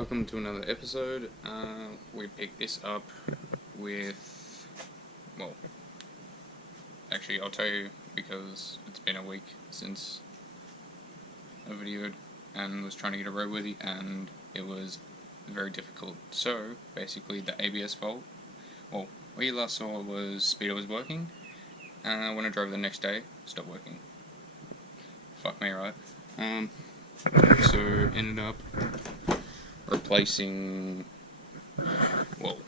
Welcome to another episode. We picked this up with, well, actually I'll tell you because it's been a week since I videoed and was trying to get a roadworthy and it was very difficult. So basically the ABS fault, well, what you last saw was speedo was working, and when I drove the next day, stopped working. Fuck me, right? So ended up replacing, well,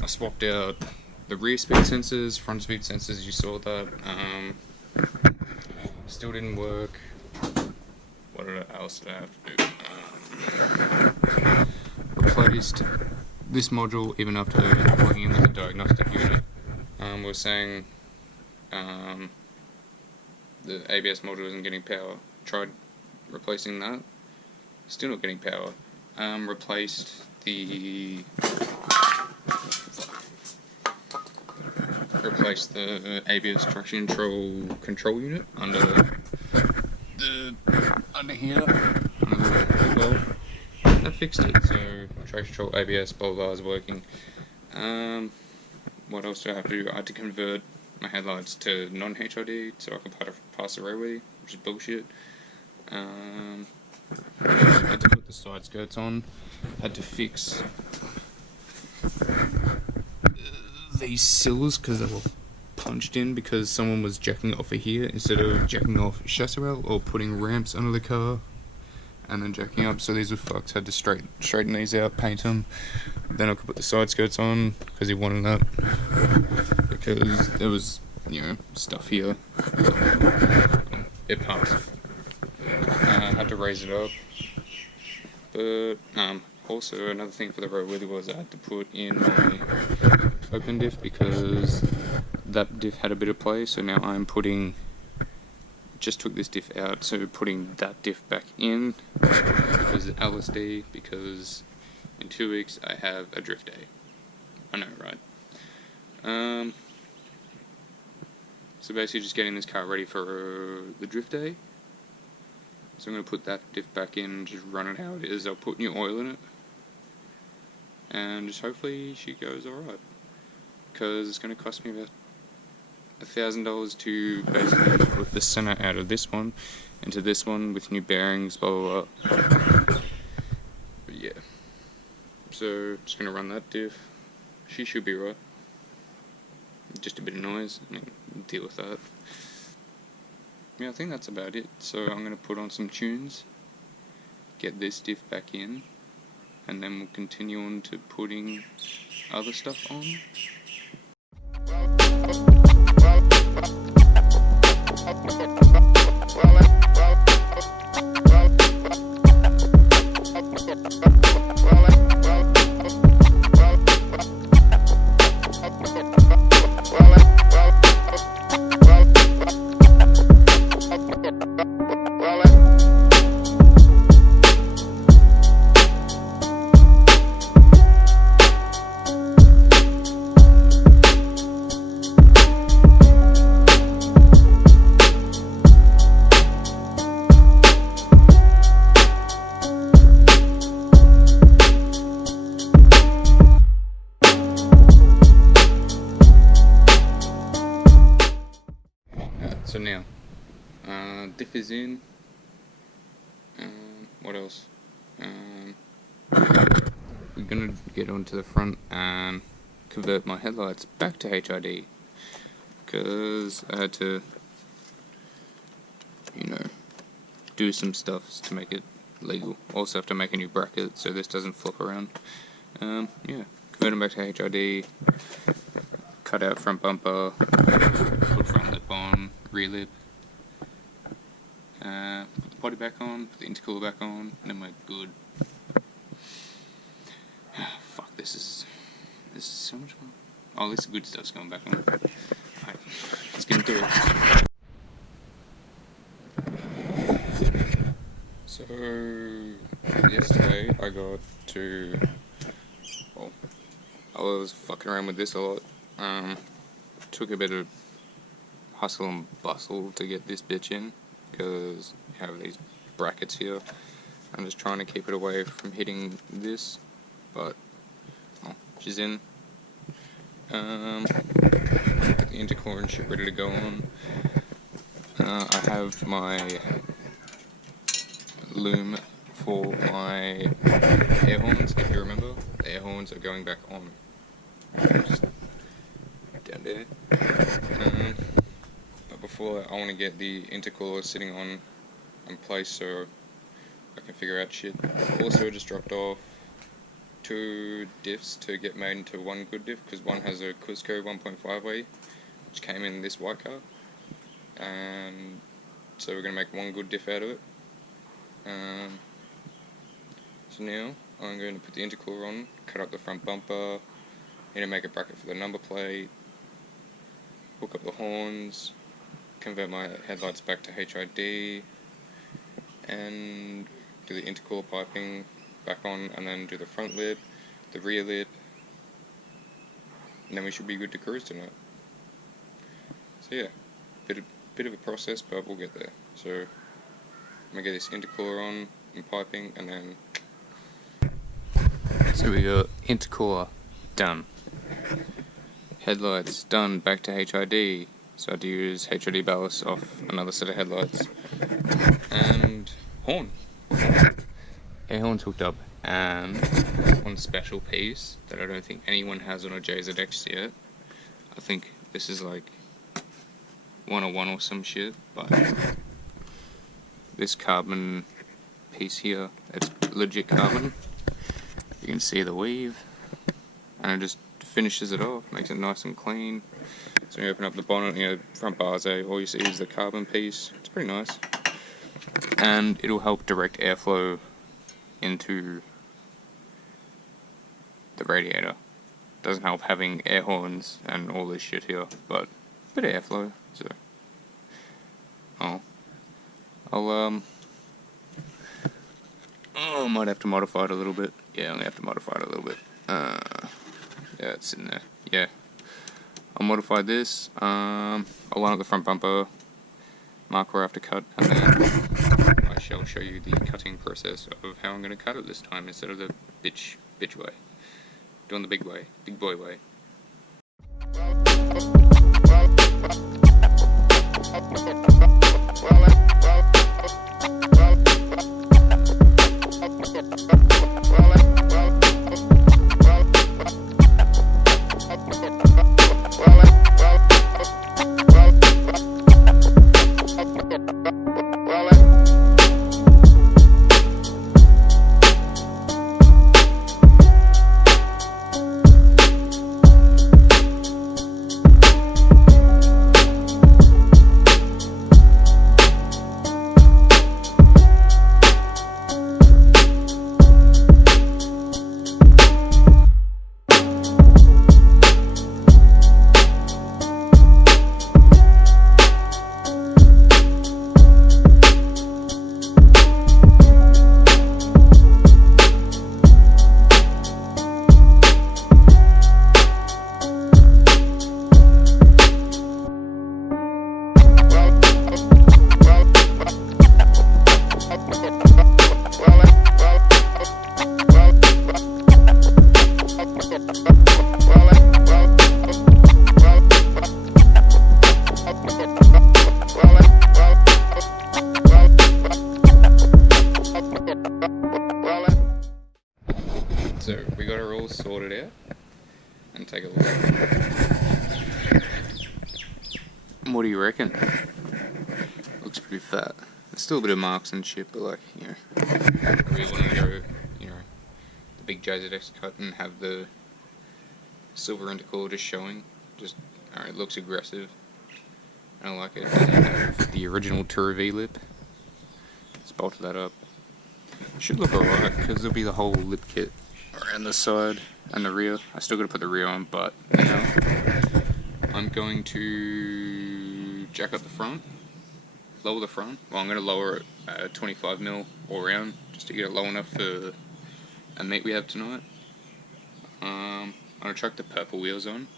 I swapped out the rear speed sensors, front speed sensors, you saw that. Still didn't work. What else did I have to do? Replaced this module even after plugging in with the diagnostic unit. We're saying the ABS module isn't getting power. Tried replacing that, still not getting power. Replaced the ABS traction control unit under here, well, that fixed it. So traction control, ABS, blah blah is working. What else do I have to do? I had to convert my headlights to non-HID so I could pass the roadway, which is bullshit. Had to put the side skirts on, had to fix these sills because they were punched in because someone was jacking off of here instead of jacking off chassis rail or putting ramps under the car and then jacking up, so these were fucked. Had to straighten these out, paint them, then I could put the side skirts on because he wanted that because there was, stuff here. It passed. Had to raise it up, but also another thing for the roadworthy was I had to put in my open diff because that diff had a bit of play, so now I'm just took this diff out, so putting that diff back in because it's LSD, because in 2 weeks I have a drift day. I know, right? So basically just getting this car ready for the drift day. So I'm going to put that diff back in and just run it how it is. I'll put new oil in it and just hopefully she goes alright, because it's going to cost me about $1,000 to basically put the center out of this one into this one with new bearings, blah blah blah. But yeah, so just going to run that diff. She should be right. Just a bit of noise, deal with that. Yeah, I think that's about it. So I'm going to put on some tunes, get this diff back in, and then we'll continue on to putting other stuff on. So now, diff is in. What else? We're gonna get onto the front and convert my headlights back to HID because I had to, do some stuff to make it legal. Also have to make a new bracket so this doesn't flop around. Yeah, convert them back to HID. Cut out front bumper. Put front lip on. Rear lip, put the body back on, put the intercooler back on, and then we're good. Fuck, this is so much fun. Oh, at least the good stuff's going back on. Alright, let's get into it. So, yesterday I got to, well, I was fucking around with this a lot. Took a bit of hustle and bustle to get this bitch in because you have these brackets here I'm just trying to keep it away from hitting this, but she's in. Get the intercooler and shit ready to go on. I have my loom for my air horns, if you remember. The air horns are going back on. Just down there. But before that, I want to get the intercooler sitting on in place so I can figure out shit. Also, just dropped off 2 diffs to get made into one good diff, because one has a Cusco 1.5 way, which came in this white car, and so we're going to make one good diff out of it. So now I'm going to put the intercooler on, cut up the front bumper, need to make a bracket for the number plate, hook up the horns, convert my headlights back to HID, and do the intercooler piping back on, and then do the front lip, the rear lip, and then we should be good to cruise tonight. So yeah, bit of a process, but we'll get there. So I'm gonna get this intercooler on and piping, and then so we got intercooler done, headlights done, back to HID. So I had to use HID ballast off another set of headlights, and horn. Air horns hooked up, and one special piece that I don't think anyone has on a JZX yet. I think this is like 101 or some shit, but this carbon piece here, it's legit carbon. You can see the weave, and it just finishes it off, makes it nice and clean. So when you open up the bonnet, front bars, all you see is the carbon piece. It's pretty nice, and it'll help direct airflow into the radiator. Doesn't help having air horns and all this shit here, but a bit of airflow. So I might have to modify it a little bit. Yeah, I'm gonna have to modify it a little bit. Yeah, it's in there. Yeah, I'll modify this. I'll line up the front bumper, mark where I have to cut, and then I shall show you the cutting process of how I'm going to cut it this time instead of the bitch way. Doing the big boy way. So we got her all sorted out, and take a look. What do you reckon? Looks pretty fat. There's still a bit of marks and shit, but like, I really want to go, the big JZX cut and have the silver intercooler just showing. It looks aggressive. I like it. And have the original Tour V lip. Just bolted that up. Should look alright, because there'll be the whole lip kit around the side and the rear. I still gotta put the rear on, but I'm going to jack up the front, lower the front. Well, I'm gonna lower it 25mm all around, just to get it low enough for a meet we have tonight. I'm gonna chuck the purple wheels on,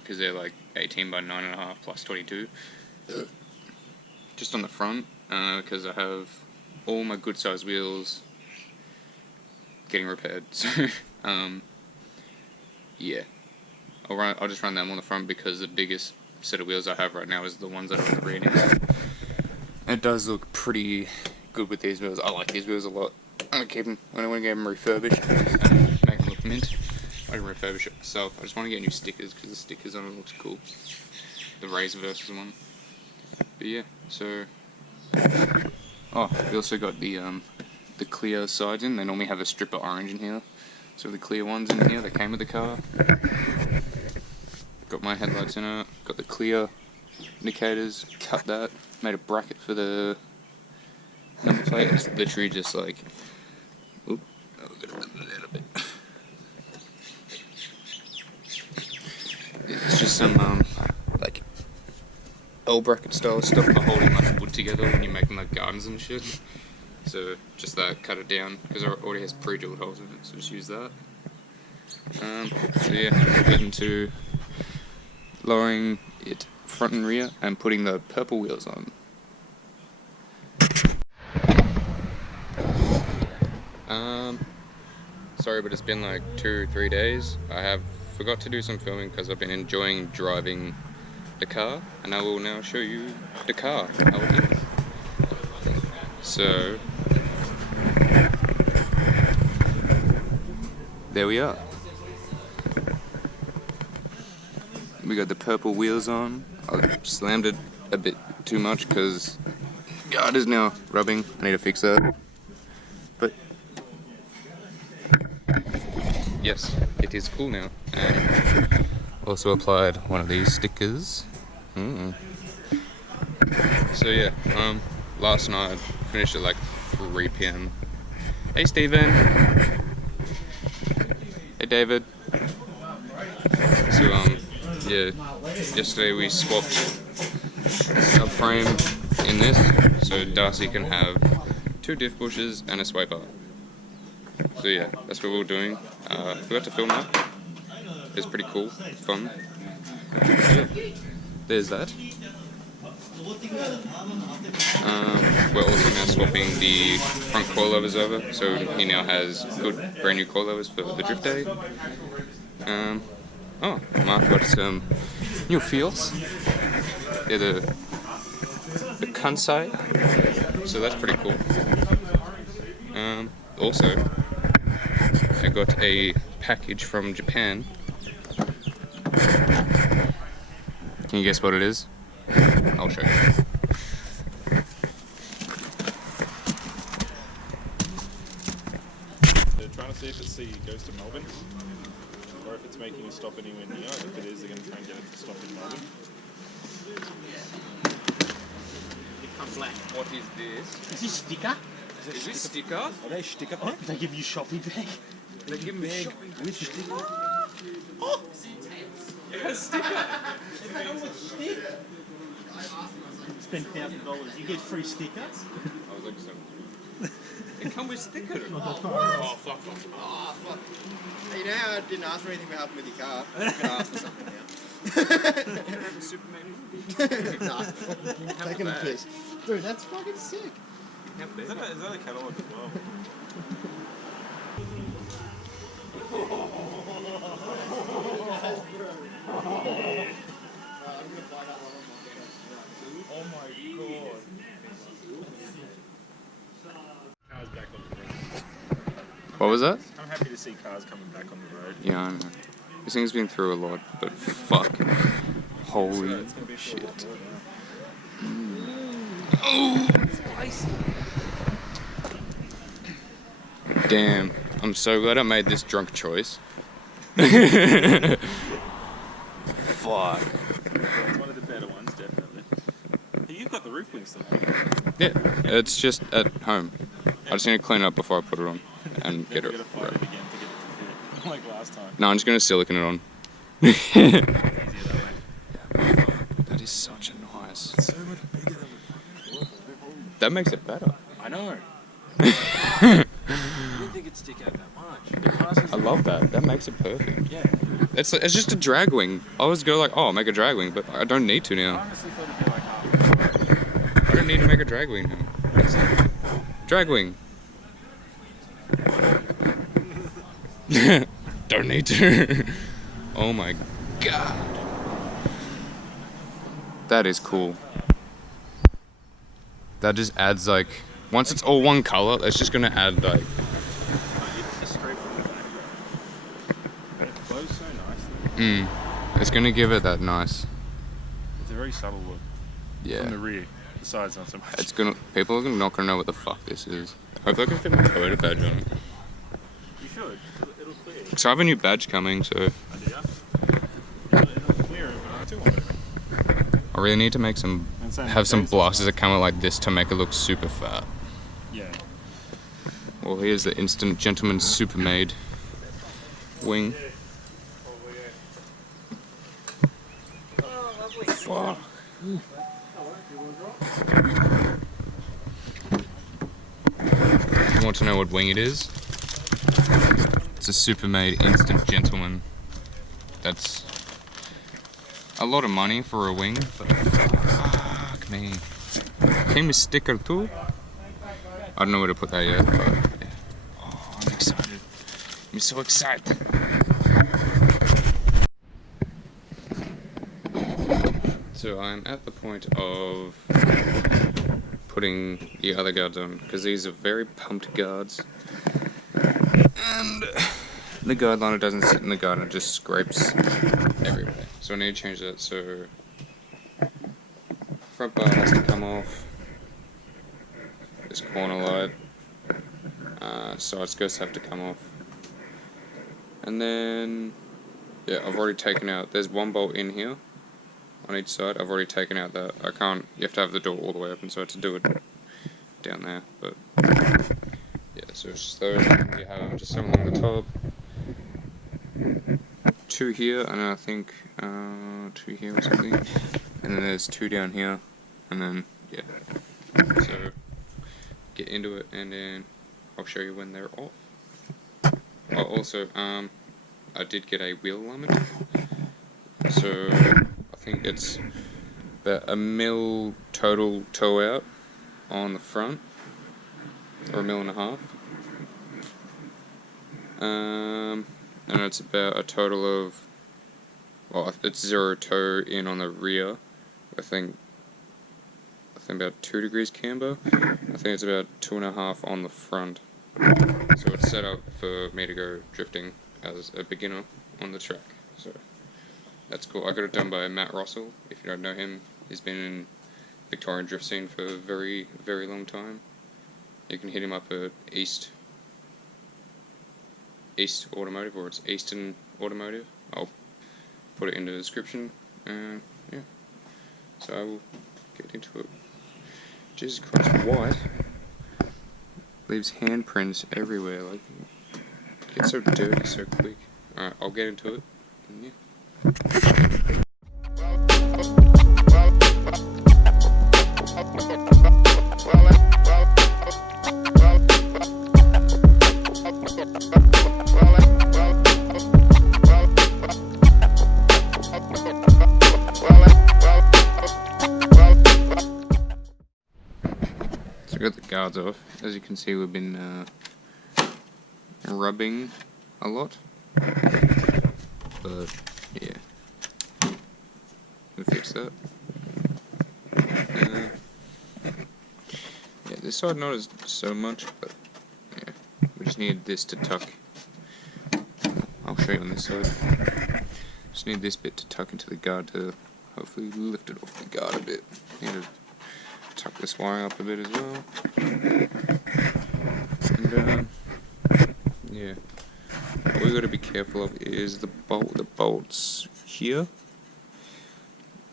because they're like 18 by 9.5 plus 22. Just on the front, because I have all my good size wheels getting repaired. So, yeah, I'll just run them on the front because the biggest set of wheels I have right now is the ones that are on the rear now. It does look pretty good with these wheels. I like these wheels a lot. I'm gonna keep them. I don't want to get them refurbished and make them look mint. I can refurbish it myself. I just want to get new stickers because the stickers on it looks cool. The Razor versus one. But yeah, so. Oh, we also got the clear sides in. They normally have a strip of orange in here. So the clear ones in here that came with the car. Got my headlights in it. Got the clear indicators. Cut that. Made a bracket for the number plate. It's literally just like. Oop, a little bit. It's just some like L bracket style stuff for holding like wood together when you're making like gardens and shit. So just that, cut it down because it already has pre-drilled holes in it. So just use that. So yeah, get into lowering it front and rear and putting the purple wheels on. Sorry, but it's been like 2 or 3 days. I have forgot to do some filming because I've been enjoying driving the car, and I will now show you the car, how it is. So, there we are. We got the purple wheels on. I slammed it a bit too much because God is now rubbing. I need to fix that. But yes, it is cool now. And also applied one of these stickers. So yeah, last night finished at like 3 PM. Hey Steven. Hey David. So yeah, yesterday we swapped subframe in this, so Darcy can have 2 diff bushes and a swiper. So yeah, that's what we were doing. Forgot to film that. It's pretty cool, fun. Yeah, there's that. We're also now swapping the front coilovers over, so he now has good brand new coilovers for the drift day. Oh, Mark got some new feels. They're the Kansai, so that's pretty cool. Also, I got a package from Japan. Can you guess what it is? I'll show you. They're trying to see if the goes to Melbourne, or if it's making a stop anywhere near. If it is, they're going to try and get it to stop in Melbourne. What is this? Is this sticker? Is this sticker? Are they sticker pack? They give you shopping bag. They give me a shopping with sticker. Oh! It has sticker! Spend $1,000, you get free stickers. I was like, so. It comes with stickers. What? Oh, fuck. Oh, fuck. You know how I didn't ask for anything for helping with your car? I'm going to ask for something now. You can have a Superman movie. Nah, taking the piss. Dude, that's fucking sick. Is that a catalogue as well? Oh my god. Cars back on the road. What was that? I'm happy to see cars coming back on the road. Yeah, I know. This thing's been through a lot, but fuck. Holy It's going to be shit. Oh! Damn. I'm so glad I made this drunk choice. Fuck. It's one of the better ones, definitely. Hey, you've got the roof wings still. Yeah, it's just at home. I just need to clean it up before I put it on and get it. You've got to fight it again to get it to fit, like last time. No, I'm just gonna silicone it on. Easier that way. That is such a nice. It's so much bigger than before. That makes it better. I know. I didn't think it'd stick out that much. I love that. That makes it perfect. Yeah. It's just a drag wing. I always go like, oh, I'll make a drag wing, but I don't need to I now. honestly thought it'd be like half. I don't need to make a drag wing now. Drag wing. Don't need to. Oh my god. That is cool. That just adds like, once it's all one color, it's just gonna add like, Just scrape from the back. It flows so nicely. it's gonna give it that nice. It's a very subtle look. From Yeah. the rear. The sides not so much. It's gonna, people are not gonna know what the fuck this is. Hopefully I can fit my Toyota badge on it. You should. It'll clear. So I have a new badge coming, so I do, yeah. It'll clear it, but I do want it. I really need to make some, And same have some with blasters that come out like this to make it look super fat. Yeah. Well, here's the Instant Gentleman Super Made wing. Fuck. You want to know what wing it is? It's a Super Made Instant Gentleman. That's a lot of money for a wing, but fuck me. Came with sticker too. I don't know where to put that yet, but yeah. Oh, I'm excited. I'm so excited. So I'm at the point of putting the other guards on, because these are very pumped guards. And the guard liner doesn't sit in the guard, it just scrapes everywhere. So I need to change that, so front bar has to come off. This corner light. Side skirts have to come off. And then, yeah, I've already taken out, there's one bolt in here on each side. I've already taken out that. I can't, you have to have the door all the way open, so I had to do it down there. But yeah, so it's just those. You have just some along the top, 2 here, and then I think 2 here or something, and then there's 2 down here, and then yeah. So get into it, and then I'll show you when they're off. Oh, also, I did get a wheel alignment, so I think it's about 1 mil total toe out on the front, or 1.5 mil. And it's about a total of, well, it's 0 toe in on the rear. I think about 2 degrees camber. I think it's about 2.5 on the front. So it's set up for me to go drifting as a beginner on the track. So that's cool. I got it done by Matt Russell. If you don't know him, he's been in Victorian drift scene for a very, very long time. You can hit him up at East Automotive, or it's Eastern Automotive. I'll put it in the description, and yeah. So I will get into it. Jesus Christ, white leaves handprints everywhere. Like, it gets so dirty so quick. Alright, I'll get into it. And yeah. So I got the guards off. As you can see, we've been rubbing a lot, but yeah, we'll fix that. Yeah, this side not as so much, but yeah, we just need this to tuck. I'll show you on this side. Just need this bit to tuck into the guard to hopefully lift it off the guard a bit. Need to tuck this wire up a bit as well. And yeah, what we got to be careful of is the bolts here.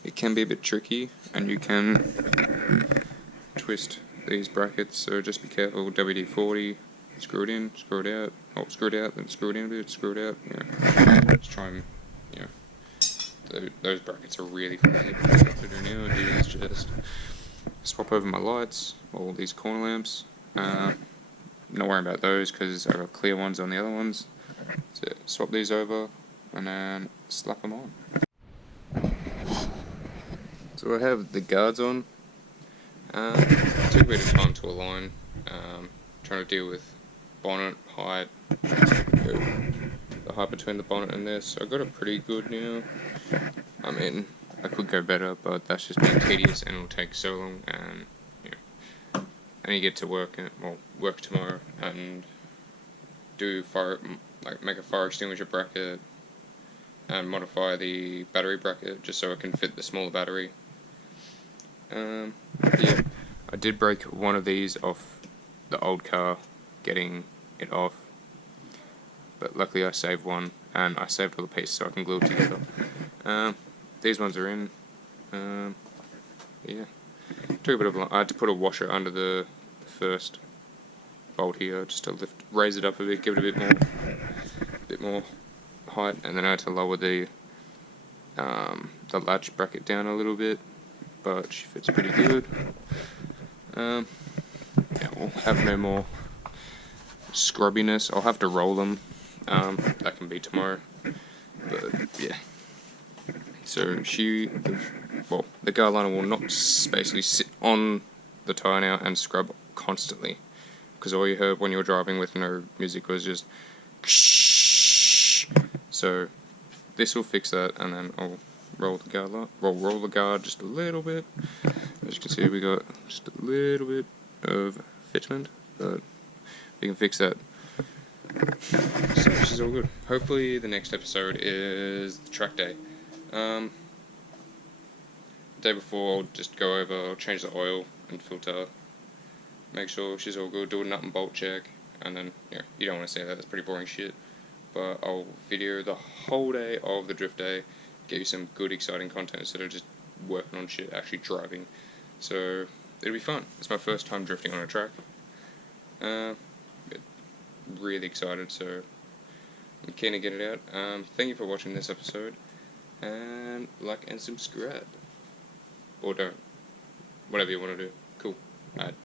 It can be a bit tricky, and you can twist these brackets, so just be careful. WD-40, screw it in, screw it out, oh, screw it out, then screw it in a bit, screw it out. Yeah, just try and, you know, those brackets are really fuzzy. What I have to do now is just swap over my lights, all these corner lamps. Not worrying about those because I've got clear ones on the other ones. So swap these over and then slap them on. So I have the guards on. It took a bit of time to align, trying to deal with bonnet, height, height between the bonnet and this. So I got it pretty good now. I mean, I could go better, but that's just being tedious and it'll take so long. And I need to get to work tomorrow and do make a fire extinguisher bracket and modify the battery bracket just so it can fit the smaller battery. Yeah, I did break one of these off the old car, getting it off, but luckily I saved one, and I saved all the pieces so I can glue it together. These ones are in. Yeah, took a bit of. I had to put a washer under the first bolt here just to raise it up a bit, give it a bit more height, and then I had to lower the latch bracket down a little bit, but she fits pretty good. Yeah, we'll have no more scrubbiness. I'll have to roll them. That can be tomorrow. But yeah. So the guard liner will not basically sit on the tyre now and scrub constantly, because all you heard when you were driving with no music was just so this will fix that, and then I'll roll the guard just a little bit. As you can see, we got just a little bit of fitment, but we can fix that. So this is all good. Hopefully the next episode is the track day. The day before, I'll just go over, I'll change the oil and filter, make sure she's all good, do a nut and bolt check, and then, you don't want to say that, that's pretty boring shit, but I'll video the whole day of the drift day, get you some good exciting content instead of just working on shit, actually driving. So it'll be fun. It's my first time drifting on a track. Really excited, so I'm keen to get it out. Thank you for watching this episode, and like and subscribe, or don't, whatever you want to do. Cool.